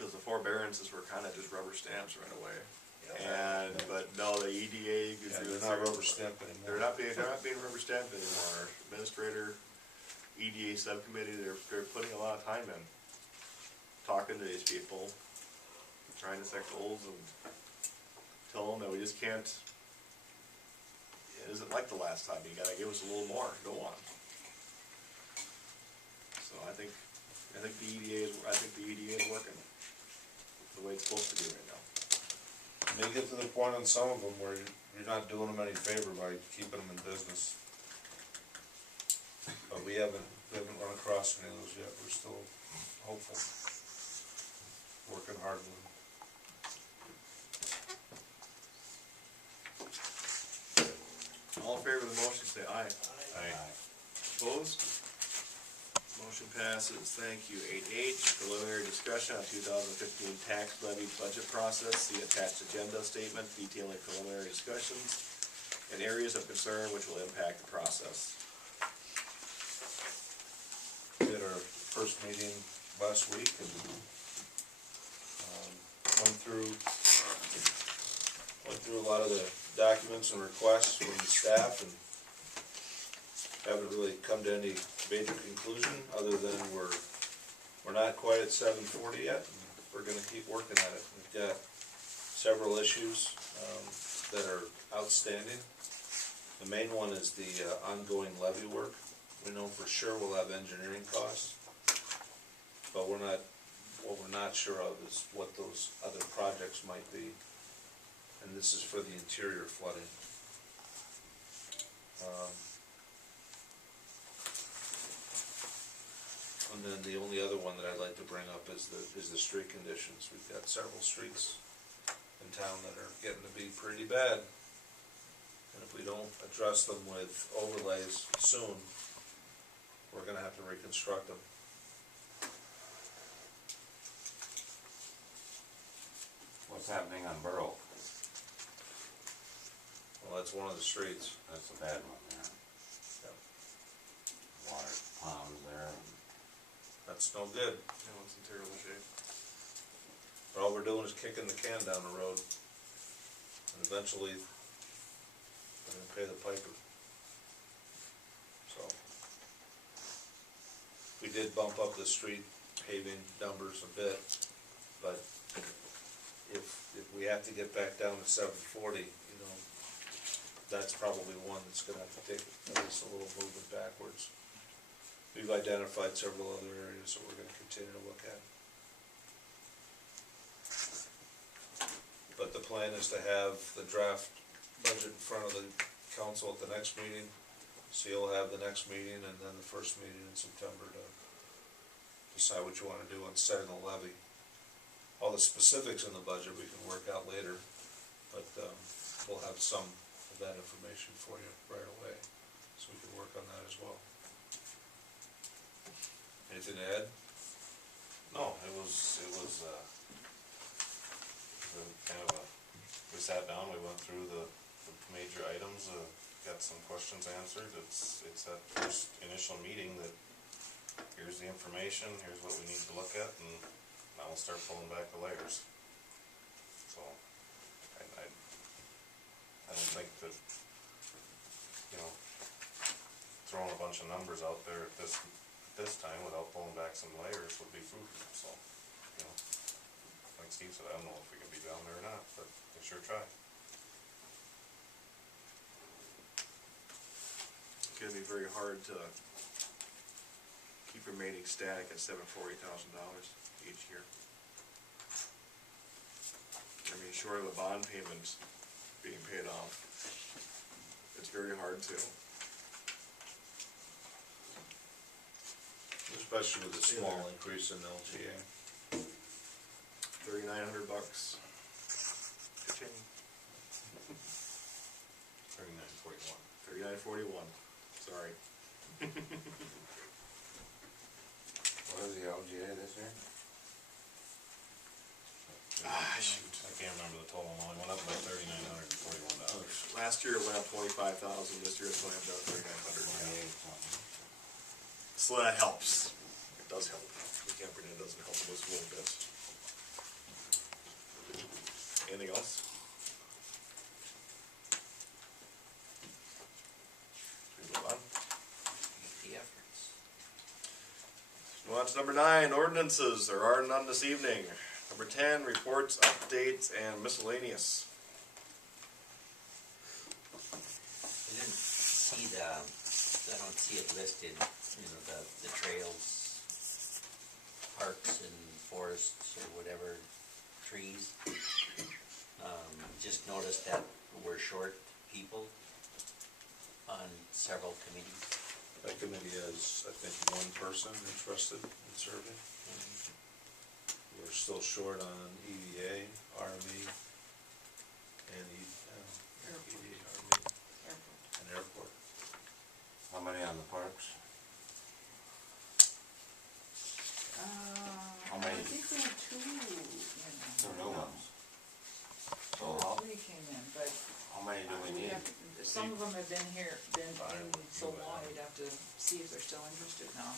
Cause the forbearances were kinda just rubber stamps right away. Yeah. But no, the EDA. Yeah, they're not rubber stamped anymore. They're not being rubber stamped anymore. Administrator, EDA subcommittee, they're putting a lot of time in. Talking to these people, trying to set goals and tell them that we just can't, it isn't like the last time, you gotta give us a little more, go on. So I think the EDA is working the way it's supposed to do right now. May get to the point on some of them where you're not doing them any favor by keeping them in business. But we haven't run across any of those yet, we're still hopeful. Working hard with them. All in favor of the motion, say aye. Aye. Opposed? Motion passes, thank you. 8H, preliminary discussion on 2015 tax levy budget process. See attached agenda statement detailing preliminary discussions and areas of concern which will impact the process. We had our first meeting last week and went through a lot of the documents and requests from the staff, and haven't really come to any major conclusion other than we're not quite at 740 yet, and we're going to keep working at it. We've got several issues that are outstanding. The main one is the ongoing levy work. We know for sure we'll have engineering costs, but what we're not sure of is what those other projects might be, and this is for the interior flooding. And then the only other one that I'd like to bring up is the street conditions. We've got several streets in town that are getting to be pretty bad, and if we don't address them with overlays soon, we're gonna have to reconstruct them. What's happening on Borough? Well, that's one of the streets. That's a bad one there. Yep. Water ponds there. That's no good. That one's in terrible shape. But all we're doing is kicking the can down the road, and eventually we're gonna pay the piper. So we did bump up the street paving numbers a bit, but if we have to get back down to 740, that's probably one that's gonna have to take at least a little movement backwards. We've identified several other areas that we're gonna continue to look at. But the plan is to have the draft budget in front of the council at the next meeting, so you'll have the next meeting and then the first meeting in September to decide what you wanna do on setting the levy. All the specifics in the budget we can work out later, but we'll have some of that information for you right away, so we can work on that as well. Anything to add? No, it was kind of we sat down, we went through the major items, got some questions answered. It's that first initial meeting that here's the information, here's what we need to look at, and now we'll start pulling back the layers. So I don't think that, throwing a bunch of numbers out there at this time without pulling back some layers would be fruitful. So, like Steve said, I don't know if we can be down there or not, but we sure try. It's gonna be very hard to keep remaining static at $740,000 each year. I mean, short of a bond payment being paid off, it's very hard to. Especially with a small increase in LGA. $3,900. Ka-ching. 3941. $3,941. Sorry. What is the LGA this year? Shoot. I can't remember the total. It went up by $3,941. Last year it went up 25,000. This year it's going up to 3,900. 28 something. So that helps. It does help. We can't pretend it doesn't help us a little bit. On to number 9, ordinances, there are none this evening. Number 10, reports, updates, and miscellaneous. I didn't see I don't see it listed, the trails, parks and forests or whatever, trees. Just noticed that we're short people on several committees. That committee has, I think, one person interested in serving. We're still short on EDA, RME, and EDA, RME, and airport. How many on the parks? How I many? think we have two, Two new ones. So Two or how, three came in, but how many do we need? some of them have been in so Five. long, we'd have to see if they're still interested now.